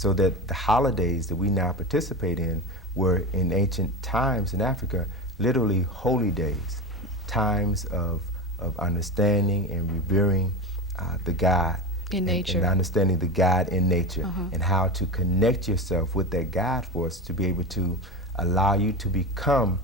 So that the holidays that we now participate in were in ancient times in Africa literally holy days, times of understanding and revering the God in nature, and understanding the God in nature, and how to connect yourself with that God force to be able to allow you to become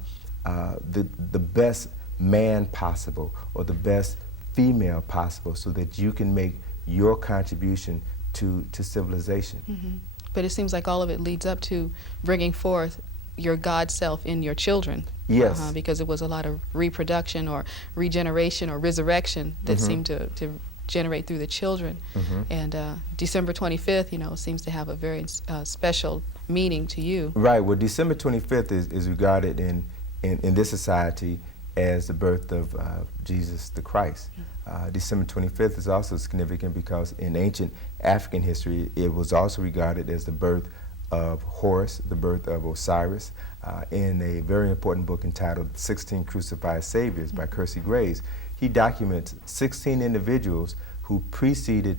the best man possible or the best female possible, so that you can make your contribution to civilization. But it seems like all of it leads up to bringing forth your God self in your children. Yes. Because it was a lot of reproduction or regeneration or resurrection that seemed to generate through the children. And December 25th, you know, seems to have a very special meaning to you. Right. Well, December 25th is regarded in this society as the birth of Jesus the Christ. December 25th is also significant because in ancient African history, it was also regarded as the birth of Horus, the birth of Osiris. In a very important book entitled 16 Crucified Saviors by Kersey Graves, he documents 16 individuals who preceded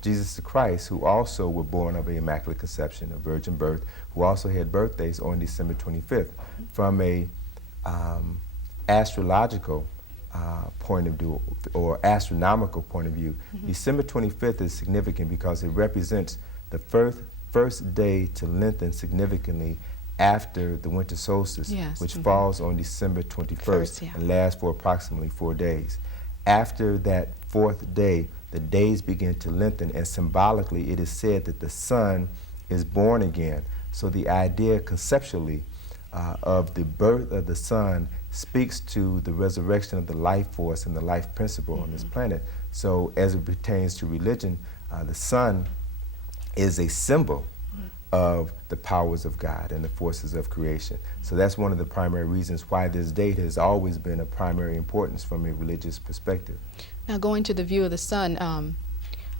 Jesus the Christ, who also were born of an immaculate conception, a virgin birth, who also had birthdays on December 25th. From a astrological point of view, or astronomical point of view, December 25th is significant because it represents the first day to lengthen significantly after the winter solstice, which falls on December 21st and lasts for approximately 4 days. After that fourth day, the days begin to lengthen, and symbolically it is said that the sun is born again. So the idea conceptually of the birth of the sun speaks to the resurrection of the life force and the life principle on this planet. So as it pertains to religion, the sun is a symbol of the powers of God and the forces of creation. So that's one of the primary reasons why this date has always been of primary importance from a religious perspective. Now, going to the view of the sun,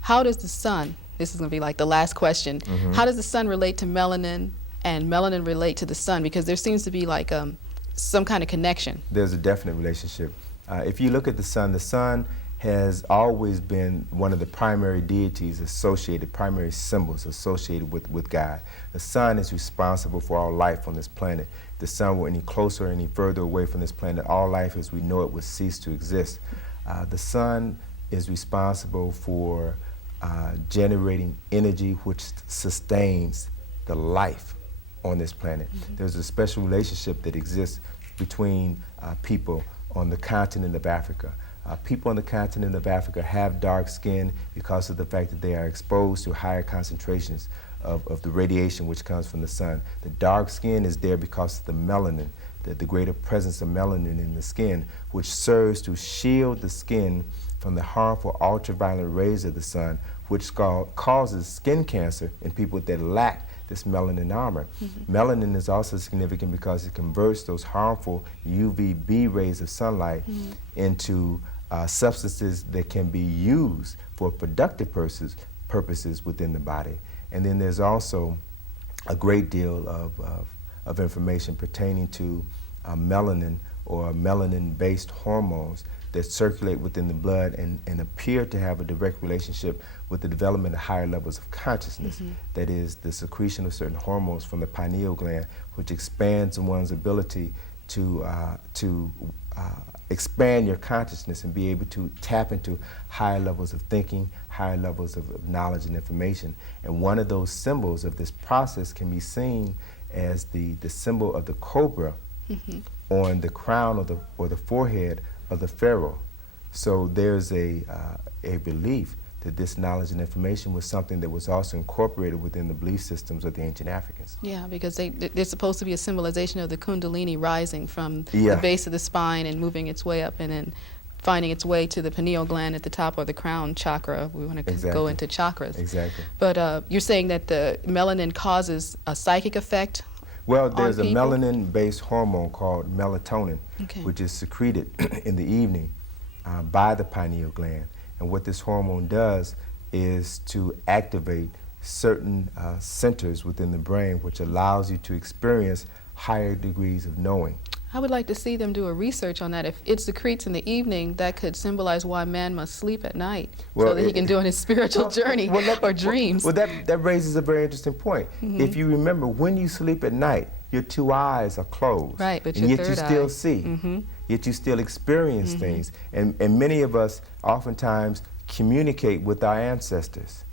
how does the sun, this is going to be like the last question, how does the sun relate to melanin and melanin relate to the sun? Because there seems to be like some kind of connection. There's a definite relationship. If you look at the sun has always been one of the primary deities associated, primary symbols associated with God. The sun is responsible for all life on this planet. If the sun were any closer, any further away from this planet, all life as we know it would cease to exist. The sun is responsible for generating energy which sustains the life on this planet. There's a special relationship that exists between people on the continent of Africa. People on the continent of Africa have dark skin because of the fact that they are exposed to higher concentrations of the radiation which comes from the sun. The dark skin is there because of the melanin, the greater presence of melanin in the skin, which serves to shield the skin from the harmful ultraviolet rays of the sun, which causes skin cancer in people that lack this melanin armor. Melanin is also significant because it converts those harmful UVB rays of sunlight into substances that can be used for productive purposes within the body. And then there's also a great deal of information pertaining to melanin or melanin-based hormones that circulate within the blood and appear to have a direct relationship with the development of higher levels of consciousness. That is, the secretion of certain hormones from the pineal gland, which expands one's ability to expand your consciousness and be able to tap into higher levels of thinking, higher levels of knowledge and information. And one of those symbols of this process can be seen as the symbol of the cobra on the crown or the forehead of the pharaoh. So there's a belief that this knowledge and information was something that was also incorporated within the belief systems of the ancient Africans. Yeah, because they're supposed to be a symbolization of the Kundalini rising from the base of the spine and moving its way up and then finding its way to the pineal gland at the top, or the crown chakra. We want to go into chakras. Exactly. But you're saying that the melanin causes a psychic effect? Well, there's a melanin-based hormone called melatonin, which is secreted in the evening by the pineal gland. And what this hormone does is to activate certain centers within the brain, which allows you to experience higher degrees of knowing. I would like to see them do a research on that. If it secretes in the evening, that could symbolize why man must sleep at night, so that he can do on his spiritual journey or dreams. Well, that raises a very interesting point. If you remember, when you sleep at night, your two eyes are closed. Right, but and your yet you third still eye. see. Yet you still experience things. And many of us oftentimes communicate with our ancestors.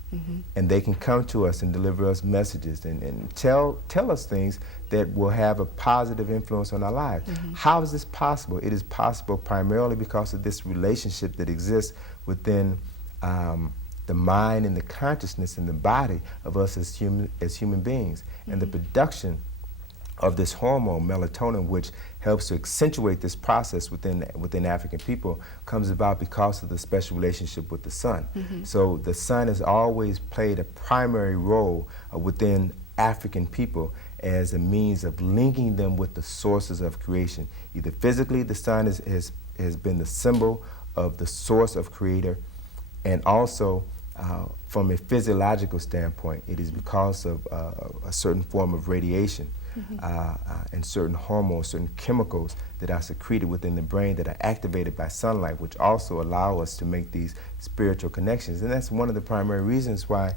And they can come to us and deliver us messages and tell us things that will have a positive influence on our lives. How is this possible? It is possible primarily because of this relationship that exists within the mind and the consciousness and the body of us as human beings. And the production of this hormone, melatonin, which helps to accentuate this process within African people, comes about because of the special relationship with the sun. So the sun has always played a primary role within African people as a means of linking them with the sources of creation. Either physically, the sun has been the symbol of the source of creator, and also from a physiological standpoint, it is because of a certain form of radiation and certain hormones, certain chemicals that are secreted within the brain that are activated by sunlight, which also allow us to make these spiritual connections. And that's one of the primary reasons why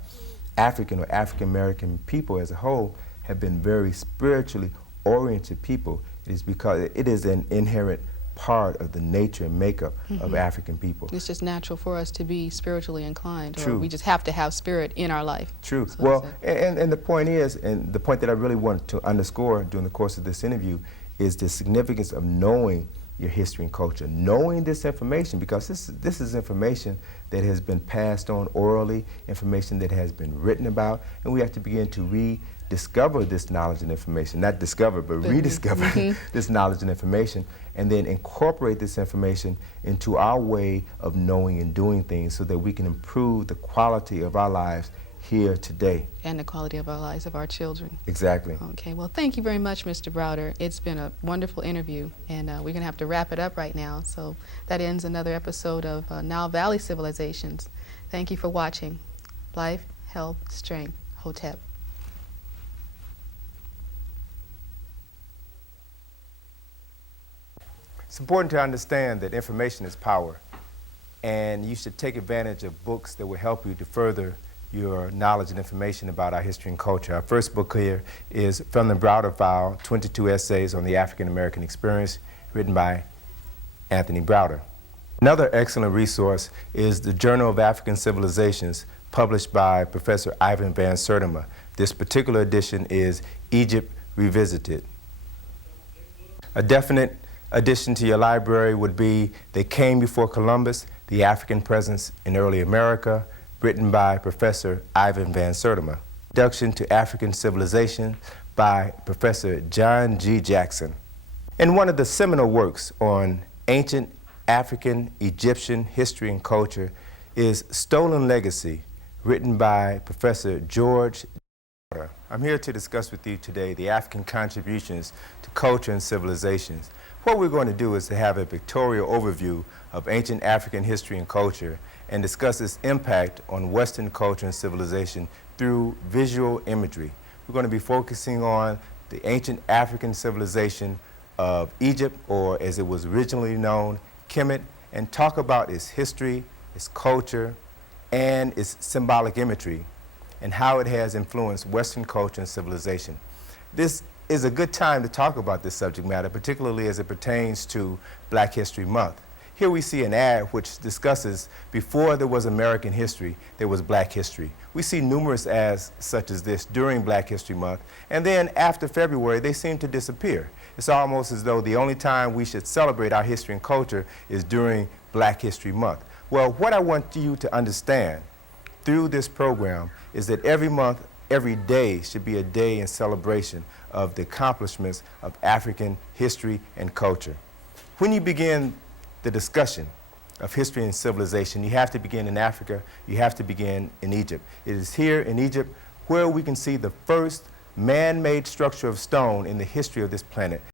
African or African American people as a whole have been very spiritually oriented people. It is because it is an inherent part of the nature and makeup of African people. It's just natural for us to be spiritually inclined. True. Or we just have to have spirit in our life. True. So Well, and the point is, and the point that I really want to underscore during the course of this interview is the significance of knowing your history and culture, knowing this information, because this is information that has been passed on orally, information that has been written about, and we have to begin to rediscover this knowledge and information, not discover, but rediscover this knowledge and information, and then incorporate this information into our way of knowing and doing things so that we can improve the quality of our lives here today. And the quality of our lives of our children. Exactly. Okay, well, thank you very much, Mr. Browder. It's been a wonderful interview, and we're going to have to wrap it up right now. So that ends another episode of Nile Valley Civilizations. Thank you for watching. Life, health, strength, Hotep. It's important to understand that information is power, and you should take advantage of books that will help you to further your knowledge and information about our history and culture. Our first book here is From the Browder File, 22 Essays on the African American Experience, written by Anthony Browder. Another excellent resource is the Journal of African Civilizations, published by Professor Ivan Van Sertima. This particular edition is Egypt Revisited. A definite addition to your library would be They Came Before Columbus, The African Presence in Early America, written by Professor Ivan Van Sertima. Introduction to African Civilization by Professor John G. Jackson. And one of the seminal works on ancient African Egyptian history and culture is Stolen Legacy, written by Professor George. I'm here to discuss with you today the African contributions to culture and civilizations. What we're going to do is to have a pictorial overview of ancient African history and culture and discuss its impact on Western culture and civilization through visual imagery. We're going to be focusing on the ancient African civilization of Egypt, or as it was originally known, Kemet, and talk about its history, its culture, and its symbolic imagery, and how it has influenced Western culture and civilization. This is a good time to talk about this subject matter, particularly as it pertains to Black History Month. Here we see an ad which discusses before there was American history, there was Black history. We see numerous ads such as this during Black History Month, and then after February, they seem to disappear. It's almost as though the only time we should celebrate our history and culture is during Black History Month. Well, what I want you to understand through this program is that every month, every day should be a day in celebration of the accomplishments of African history and culture. When you begin the discussion of history and civilization, you have to begin in Africa, you have to begin in Egypt. It is here in Egypt where we can see the first man-made structure of stone in the history of this planet.